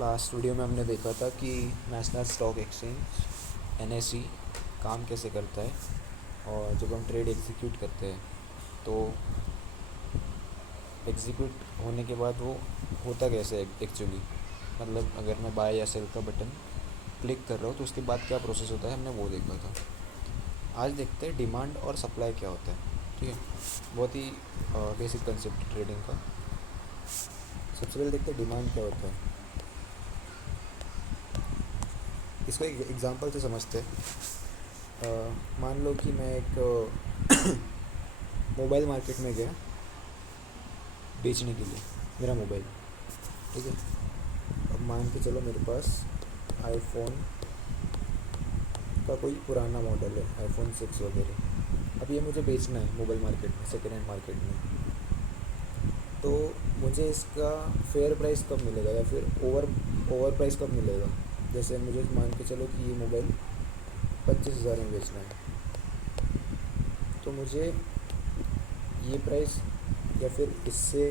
Last video में हमने देखा था कि नेशनल स्टॉक एक्सचेंज एनएसई काम कैसे करता है। और जब हम ट्रेड एग्जीक्यूट करते हैं तो एग्जीक्यूट होने के बाद वो होता कैसे है एक्चुअली, मतलब अगर मैं बाय या सेल का बटन क्लिक कर रहा हूँ तो उसके बाद क्या प्रोसेस होता है, हमने वो देखा था। आज देखते हैं डिमांड और सप्लाई क्या होता है। ठीक है, बहुत ही बेसिक कंसेप्ट ट्रेडिंग का। सबसे पहले देखते हैं डिमांड क्या होता है। इसको एक एग्जांपल से समझते हैं। मान लो कि मैं एक मोबाइल मार्केट में गया बेचने के लिए मेरा मोबाइल। ठीक है, अब मान के चलो मेरे पास आईफोन का कोई पुराना मॉडल है, आईफोन 6 वगैरह। अब ये मुझे बेचना है मोबाइल मार्केट में, सेकेंड हैंड मार्केट में। तो मुझे इसका फेयर प्राइस कब मिलेगा या फिर ओवर प्राइस कब मिलेगा। जैसे मुझे मान के चलो कि ये मोबाइल 25,000 में बेचना है, तो मुझे ये प्राइस या फिर इससे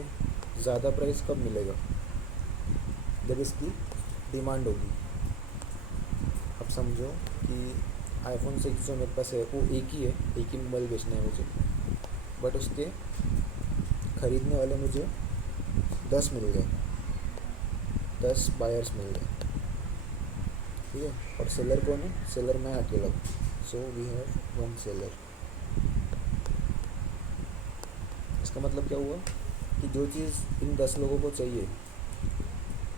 ज़्यादा प्राइस कब मिलेगा, जब इसकी डिमांड होगी। अब समझो कि आईफोन 6 जो मेरे पास है वो एक ही मोबाइल बेचना है मुझे, बट उसके ख़रीदने वाले मुझे 10 मिल गए, 10 बायर्स मिल गए। ठीक है, और सेलर कौन है? सेलर मैं अकेला हूँ, so we have one seller. इसका मतलब क्या हुआ कि जो चीज़ इन 10 लोगों को चाहिए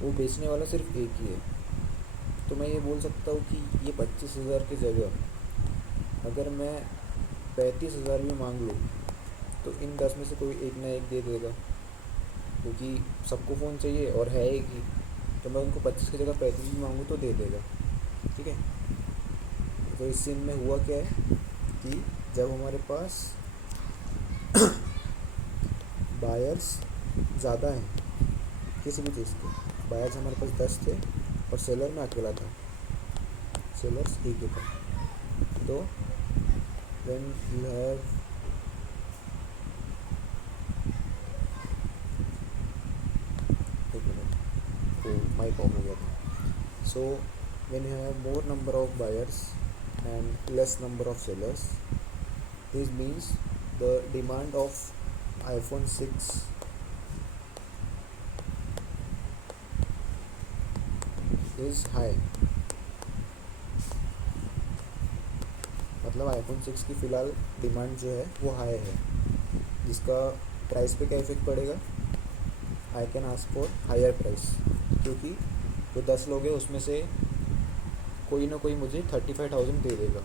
वो बेचने वाला सिर्फ एक ही है। तो मैं ये बोल सकता हूँ कि ये 25,000 की जगह अगर मैं 35,000 भी मांग लूँ तो इन 10 में से कोई एक ना एक दे देगा, क्योंकि सबको फ़ोन चाहिए और है एक ही। तो मैं उनको 25 की जगह 35 भी मांगूँ तो दे देगा। ठीक है, तो इस सीन में हुआ क्या है कि जब हमारे पास बायर्स ज़्यादा हैं किसी भी चीज़ के, बायर्स हमारे पास 10 थे और सेलर में अकेला था, सेलर्स एक ही था। तो व्हेन यू हैव एक मिनट, तो माइक ऑफ हो गया था। सो when you have more number of buyers and less number of sellers, this means the demand of iPhone 6 is high. मतलब आईफोन 6 की फ़िलहाल डिमांड जो है वो हाई है, जिसका प्राइस पे क्या इफेक्ट पड़ेगा। I can ask for higher price, क्योंकि जो 10 लोग हैं उसमें से कोई ना कोई मुझे 35,000 दे देगा।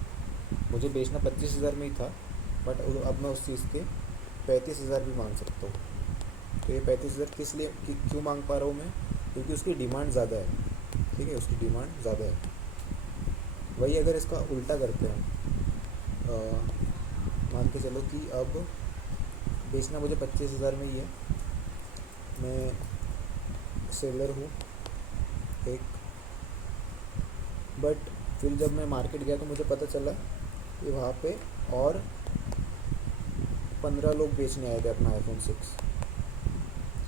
मुझे बेचना 25,000 में ही था, बट अब मैं उस चीज़ के 35,000 भी मांग सकता हूँ। तो ये 35,000 किस लिए क्यों मांग पा रहा हूँ मैं? क्योंकि उसकी डिमांड ज़्यादा है। ठीक है, उसकी डिमांड ज़्यादा है। वही अगर इसका उल्टा करते हैं, मान के चलो कि अब बेचना मुझे 25,000 में ही है, मैं सेलर हूँ एक, बट फिर जब मैं मार्केट गया तो मुझे पता चला कि वहाँ पे और 15 लोग बेचने आए थे अपना आईफोन 6।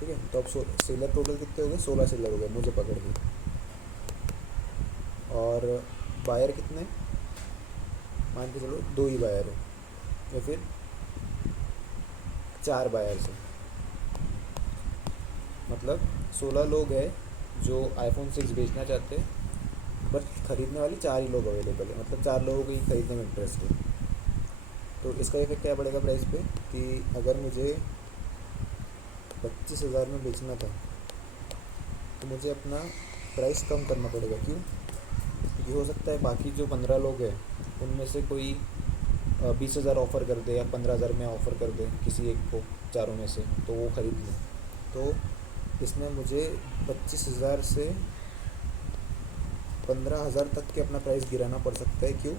ठीक है, तो अब सेलर टोटल कितने हो गए? 16 सेलर हो गए मुझे पकड़ के। और बायर कितने? मान के चलो 2 ही बायर है या फिर 4 बायर्स हैं। मतलब 16 लोग हैं जो आईफोन 6 बेचना चाहते हैं, बट ख़रीदने वाले 4 ही लोग अवेलेबल है, मतलब 4 लोगों को ही ख़रीदने में इंटरेस्ट है। तो इसका इफेक्ट क्या पड़ेगा प्राइस पे कि अगर मुझे 25,000 में बेचना था तो मुझे अपना प्राइस कम करना पड़ेगा। क्यों? क्योंकि हो सकता है बाकी जो 15 लोग हैं उनमें से कोई 20,000 ऑफ़र कर दे या 15,000 में ऑफ़र कर दे किसी एक को, चारों में से, तो वो ख़रीद लें। तो इसमें मुझे 25,000 से 15,000 तक के अपना प्राइस गिराना पड़ सकता है। क्यों?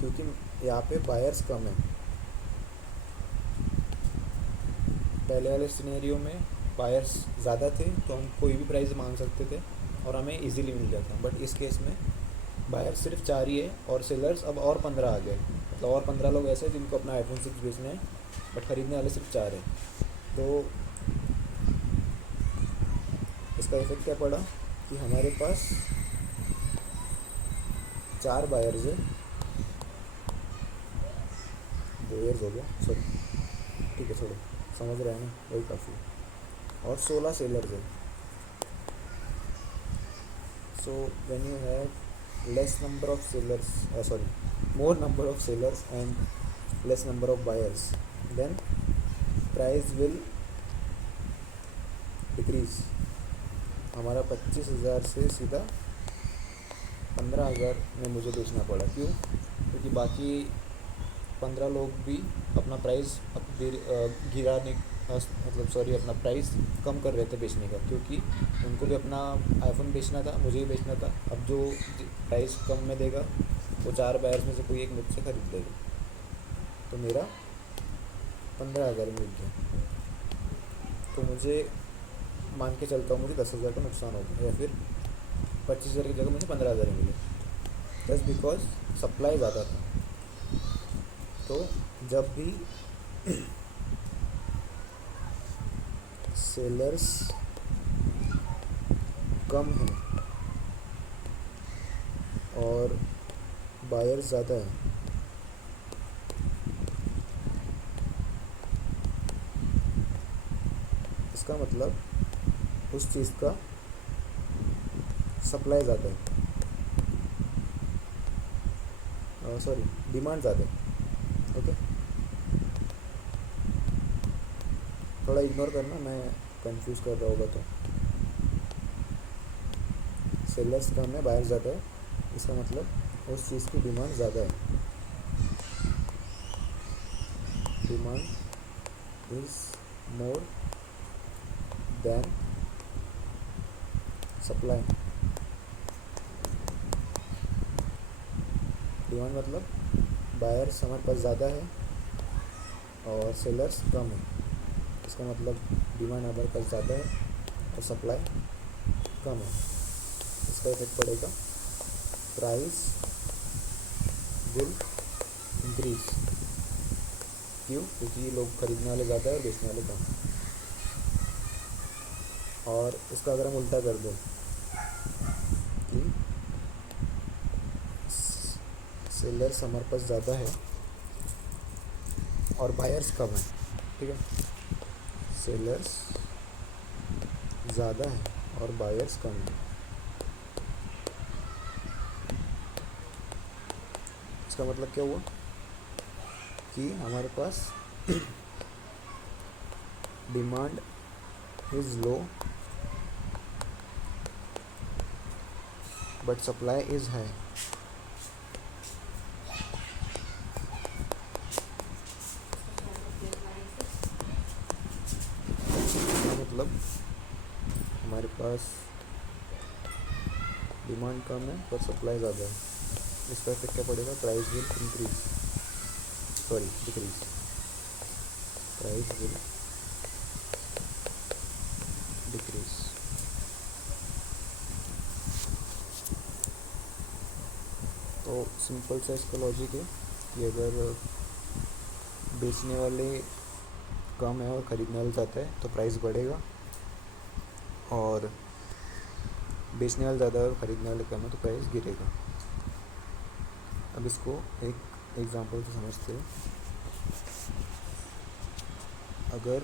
क्योंकि यहाँ पे बायर्स कम है। पहले वाले सिनेरियो में बायर्स ज़्यादा थे तो हम कोई भी प्राइस मांग सकते थे और हमें इजीली मिल जाता, बट इस केस में बायर्स सिर्फ 4 ही है और सेलर्स अब और 15 आ गए। मतलब और 15 लोग ऐसे हैं जिनको अपना आईफोन 6 बेचना है, बट ख़रीदने वाले सिर्फ 4 हैं। तो इसका इफेक्ट क्या पड़ा कि हमारे पास 4 बायर्स है, 2 ईयर्स हो गया सॉरी, ठीक है छोड़ो, समझ रहे हैं ना, वही काफ़ी है। और 16 सेलर्स है। So when you have less number of sellers, sorry, more number of sellers and less number of buyers, then price will decrease. हमारा 25,000 से सीधा 15,000 में मुझे बेचना पड़ा। क्यों? क्योंकि बाकी 15 लोग भी अपना प्राइस गिराने, मतलब सॉरी, अपना प्राइस कम कर रहे थे बेचने का, क्योंकि उनको भी अपना आईफोन बेचना था, मुझे भी बेचना था। अब जो प्राइस कम में देगा वो 4 बायर्स में से कोई एक मुझसे खरीद लेगा, तो मेरा 15,000 में बिक गया। तो मुझे मान के चलता हूँ मुझे 10,000 का नुकसान हो गया, या फिर 25,000 की जगह मुझे 15,000 मिले, जस्ट बिकॉज सप्लाई ज़्यादा था। तो जब भी सेलर्स कम हैं और बायर्स ज़्यादा हैं, इसका मतलब उस चीज़ का सप्लाई ज़्यादा है, सॉरी, डिमांड ज़्यादा है। ओके, थोड़ा इग्नोर करना, मैं कंफ्यूज कर रहा होगा तो। सेलर्स कम है, बायर ज़्यादा है, इसका मतलब उस चीज़ की डिमांड ज़्यादा है। Demand is more than supply. Demand मतलब बायर्स हमारे पास ज़्यादा है और सेलर्स कम है, इसका मतलब डिमांड हमारे पास ज़्यादा है और सप्लाई कम है। इसका इफेक्ट पड़ेगा, प्राइस विल इंक्रीज। क्यों? क्योंकि लोग खरीदने वाले ज़्यादा है और बेचने वाले कम। और इसका अगर हम उल्टा कर दें कि सेलर्स हमारे पास ज़्यादा है और बायर्स कम है, ठीक है, सेलर्स ज़्यादा है और बायर्स कम है, इसका मतलब क्या हुआ कि हमारे पास demand is low but supply is high. मतलब हमारे पास डिमांड कम है पर सप्लाई ज़्यादा है, इसका इफेक्ट क्या पड़ेगा, price will increase, sorry decrease, price will decrease. तो सिंपल सा इसका लॉजिक है कि अगर बेचने वाले कम है और ख़रीदने वाले ज़्यादा है तो प्राइस बढ़ेगा, और बेचने वाले ज़्यादा है और ख़रीदने वाले कम है तो प्राइस गिरेगा। अब इसको एक एग्जांपल से समझते हैं। अगर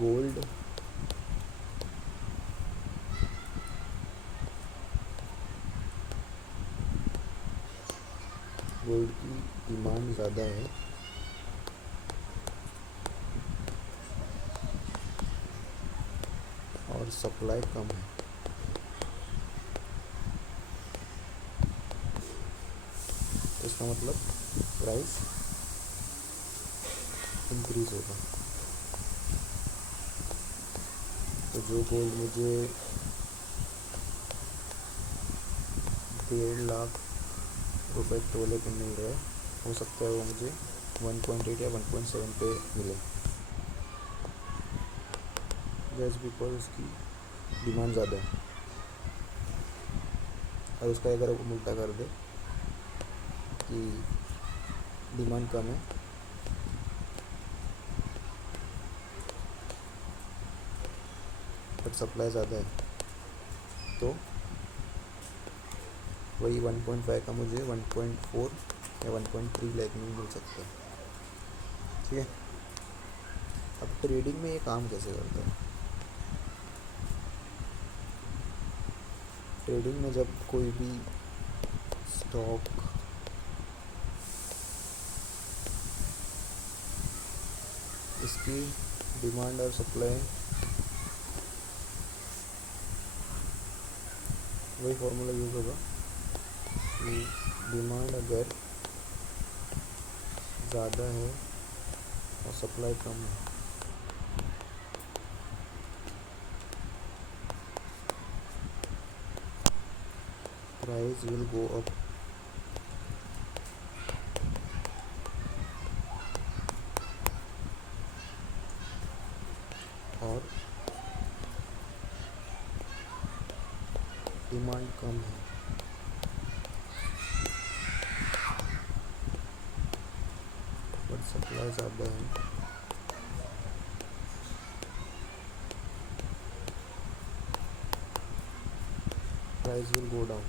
गोल्ड की डिमांड ज़्यादा है और सप्लाई कम है, तो इसका मतलब प्राइस इंक्रीज होगा। तो जो गोल्ड मुझे 1.5 लाख रुपए तोले पे मिल रहा है, हो सकता है वो मुझे 1.8 या 1.7 पे मिले, जस्ट बिकॉज उसकी डिमांड ज़्यादा है। और उसका अगर हम उल्टा कर दे कि डिमांड कम है बट सप्लाई ज़्यादा है, तो वही 1.5 का मुझे 1.4 या 1.3 लाख में मिल सकता है। ठीक है, अब ट्रेडिंग में ये काम कैसे करता है? ट्रेडिंग में जब कोई भी स्टॉक इसकी डिमांड और सप्लाई, वही फॉर्मूला यूज़ होगा कि डिमांड अगर ज़्यादा है और सप्लाई कम है, प्राइस विल गो अप, और डिमांड कम है बट सप्लाई ज़्यादा है, प्राइस विल गो डाउन।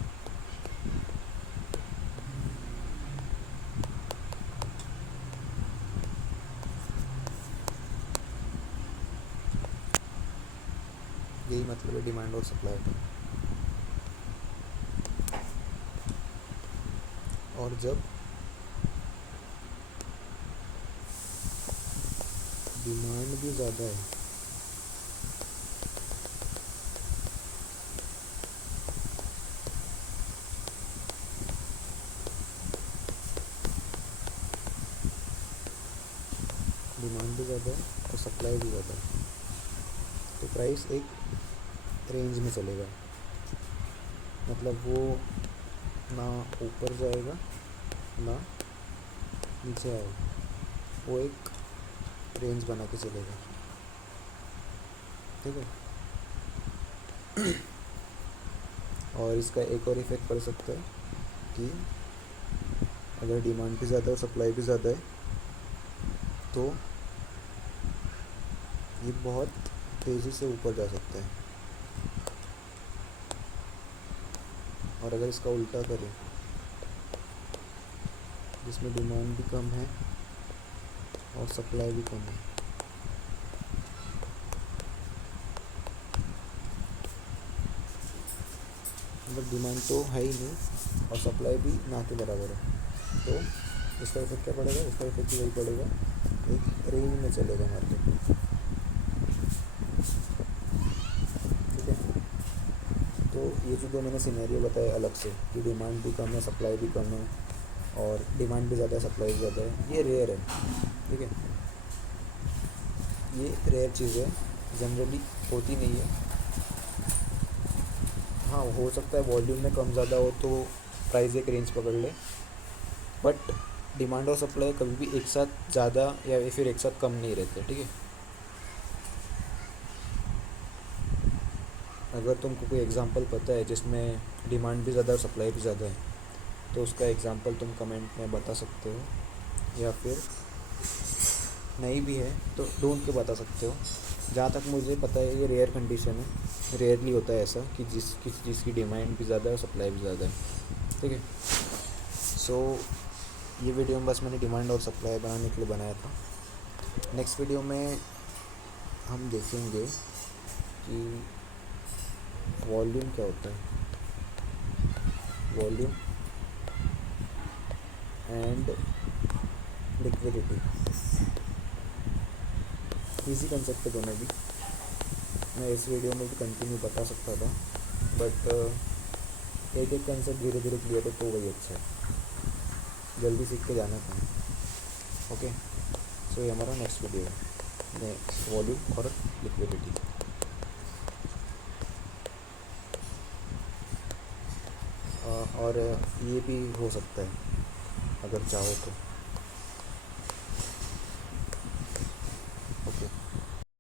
यही मतलब है डिमांड और सप्लाई का। और जब डिमांड भी ज़्यादा है डिमांड भी ज़्यादा है और सप्लाई भी ज़्यादा है, तो प्राइस एक रेंज में चलेगा, मतलब वो ना ऊपर जाएगा ना नीचे आएगा, वो एक रेंज बना के चलेगा। ठीक है, और इसका एक और इफेक्ट पड़ सकता है कि अगर डिमांड भी ज़्यादा है और सप्लाई भी ज़्यादा है तो ये बहुत तेज़ी से ऊपर जा सकता है। और अगर इसका उल्टा करें, जिसमें डिमांड भी कम है और सप्लाई भी कम है, मतलब डिमांड तो है ही नहीं और सप्लाई भी ना के बराबर है, तो इसका इफेक्ट क्या पड़ेगा? इसका इफेक्ट वही पड़ेगा, एक रेंज में चलेगा मार्केट। ठीक है, तो ये जो दो मैंने सिनेरियो बताए अलग से कि डिमांड भी कम है सप्लाई भी कम है और डिमांड भी ज़्यादा है सप्लाई भी ज़्यादा है, ये रेयर है। ठीक है, ये रेयर चीज़ है, जनरली होती नहीं है। हाँ, हो सकता है वॉल्यूम में कम ज़्यादा हो तो प्राइस एक रेंज पकड़ ले, बट डिमांड और सप्लाई कभी भी एक साथ ज़्यादा या फिर एक साथ कम नहीं रहते। ठीक है, अगर तुमको कोई एग्जांपल पता है जिसमें डिमांड भी ज़्यादा और सप्लाई भी ज़्यादा है तो उसका एग्जांपल तुम कमेंट में बता सकते हो, या फिर नहीं भी है तो ढूंढ के बता सकते हो। जहाँ तक मुझे पता है ये रेयर कंडीशन है, रेयरली होता है ऐसा कि जिसकी डिमांड भी ज़्यादा है और सप्लाई भी ज़्यादा है। ठीक है, सो ये वीडियो में बस मैंने डिमांड और सप्लाई बनाने के लिए बनाया था। नेक्स्ट वीडियो में हम देखेंगे कि वॉल्यूम क्या होता है, volume and liquidity. Easy concept है दोनों भी, मैं इस वीडियो में भी कंटिन्यू बता सकता था, बट एक एक कंसेप्ट धीरे धीरे क्लियर हो तो वही अच्छा है, जल्दी सीख के जाना था। ओके, सो ये हमारा नेक्स्ट वीडियो है, वॉल्यूम और लिक्विडिटी। और ये भी हो सकता है अगर चाहो तो।